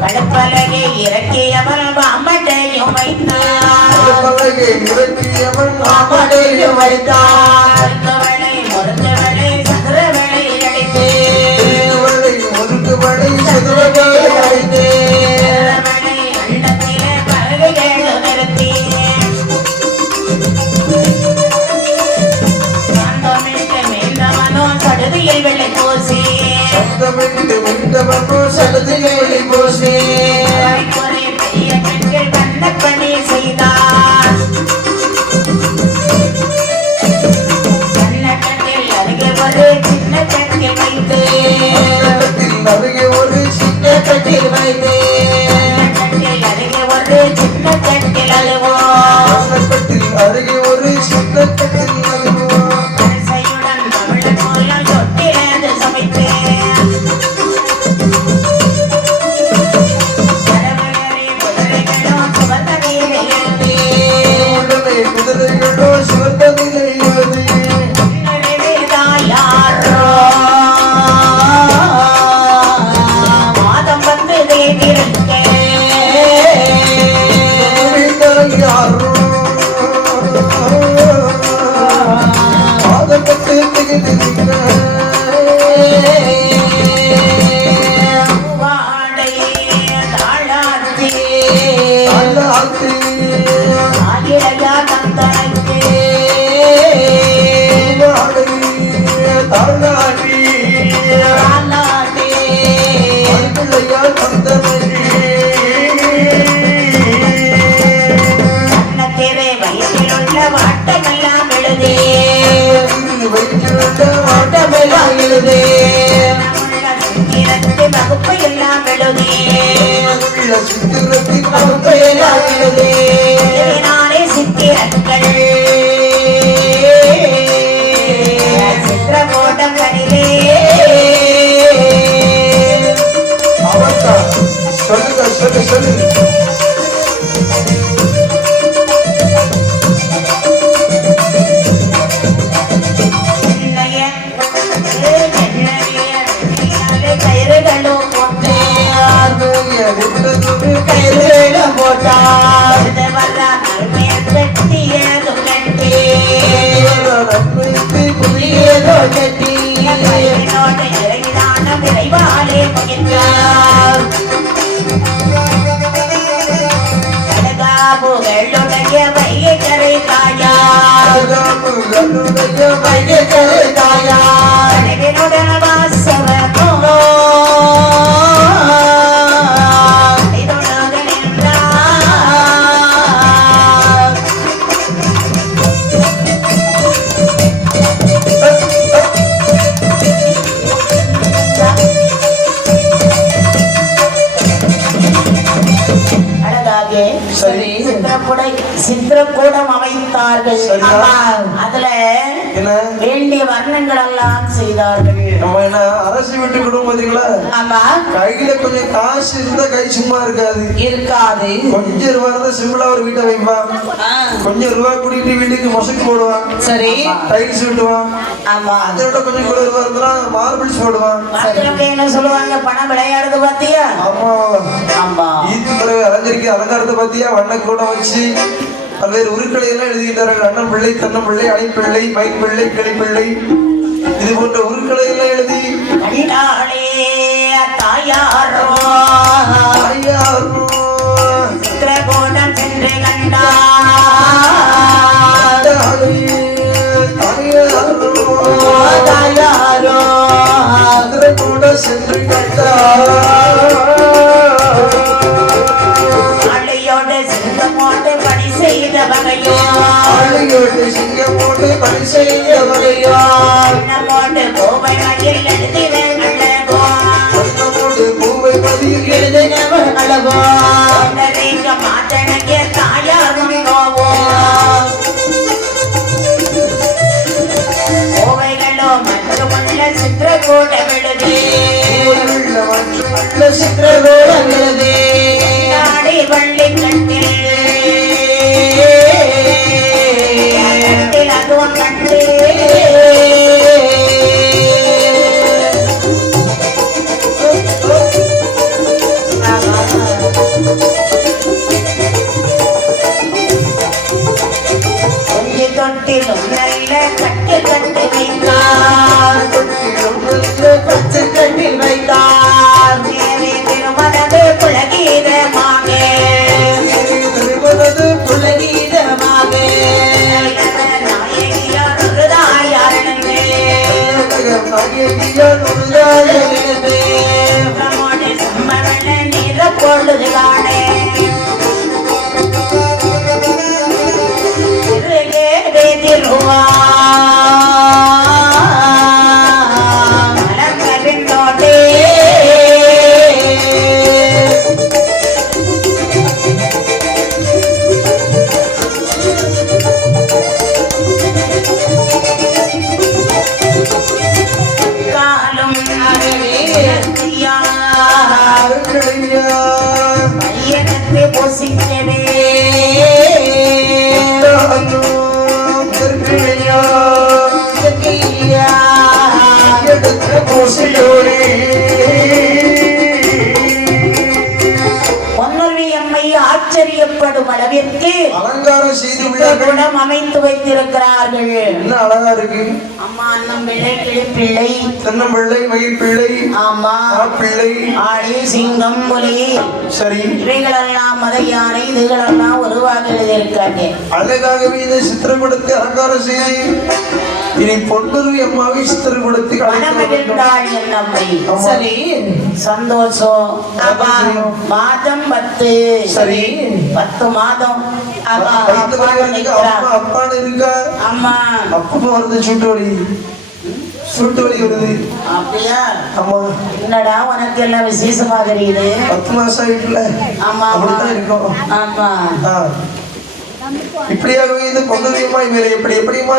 கடுப்பலகை இறக்கியவன் பாம்பட்டையும் வைத்தார் முருங்கவளை சதுரவளை அழைத்தே அண்டத்திலே பறவைகள் நிறுத்தி சடுதியில் வெள்ளை பூசி பெரிய பெண்கள் வண்ண பணி செய்தார் கண்ணத்தில் அருகே ஒரு சின்ன கட்டில் வைத்து அருகே ஒரு சின்ன கட்டில் அழுவோ அருகே ஒரு சின்ன கட்டில் வகுப்பு எல்லாம் நானே சித்திரங்கள் சித்திரகோட்டம் கணிலே சொல்லுங்க சித்திரக்கூடம் அமைத்தார்கள். அதுல வேண்டிய வர்ணங்கள் எல்லாம் செய்தார்கள். நம்ம என்ன அரசு வீட்டு குடும்பத்தீங்களா? ஆமா. கையில கொஞ்சம் காசு இருந்தா கை சும்மா இருக்காது. கொஞ்சம் ரூபா இருந்தா சிம்பிளா ஒரு வீட்டை வைப்பான். கொஞ்சம் ரூபா கூட்டிட்டு வீட்டுக்கு மொசக்கு போடுவான். சரி. டைல்ஸ் விட்டுவான். ஆமா. அதோட கொஞ்சம் கூட ரூபா இருந்தா மார்பிள்ஸ் போடுவான். என்ன சொல்லுவாங்க, பணம் விளையாடுது பாத்தியா? ஆமா ஆமா. இது அலங்காரத்தை பாத்தியா? வண்ண கூட வச்சு பல்வேறு உருக்களை எல்லாம் எழுதிட்டார்கள். அண்ணன் பிள்ளை, தன்னம் பிள்ளை, அணிப்பிள்ளை, மைன் பிள்ளை, கிளிப்பிள்ளை, இது போன்ற உருக்களை எல்லாம் எழுதி தாயாரோ சித்திரகோடம் சென்று கண்டார். தாயாரோ சித்திரகோடம் சென்று கண்டார். சிங்கமோடு பணி செய்தவரையோ நம்மோடு பூவை மதியில் எழுதினவோ பூவை மதியில் எழுதினவர் அழகோ மாற்றணிய தாயாரும் நோவோ பூவைகளோ மற்றமுள்ள சித்திரக்கூடம் எழுதி சித்திரக்கூடம் எழுதி நாடி வள்ளி கட்டில் அதுவும் கண்டு ஐயா நுழையாத நம்மோட சம்மரண நிற பொழுது காணே திருவா மலர்கவிந்தோட்டே காலும் மையகத்தை பொசிக்கவே பொன்னுருவி அம்மை ஆச்சரியப்படும் அளவிற்கு அலங்காரம் செய்து குணம் அமைத்து வைத்திருக்கிறார்கள். என்ன அழகா இருக்கு. அம்மா அண்ணன் பிள்ளை கிளிப்பிள்ளை தென்னம்பிள்ளை மயில் பிள்ளை ஆமா பிள்ளை ஆழி சிங்கம் புலி சரி இவைகளெல்லாம் மத யானை இதுகளெல்லாம் உருவாக எழுதியிருக்காங்க. அழகாகவே இதை சித்திரப்படுத்தி அலங்காரம் செய்து இனி பொன்னுருவி அம்மாவை சித்திரப்படுத்தி மனமகிழ்ந்தாள் என் அம்மை. சரி சந்தோஷம். மாதம் 10 சரி 10 மாதம் அப்பான்னு இருக்கா அம்மா அப்பா வருது சூட்டு வலி வருது. அப்படியா? ஆமா. என்னடா உனக்கு எல்லாம் விசேஷமா தெரியுது? 10 மாசம் ஆயிட்டுல. ஆமா அப்படித்தான் இருக்கும். ஆமா. இப்படியாகவே இந்த பொன்னுருவி அம்மா மேல எப்படிமா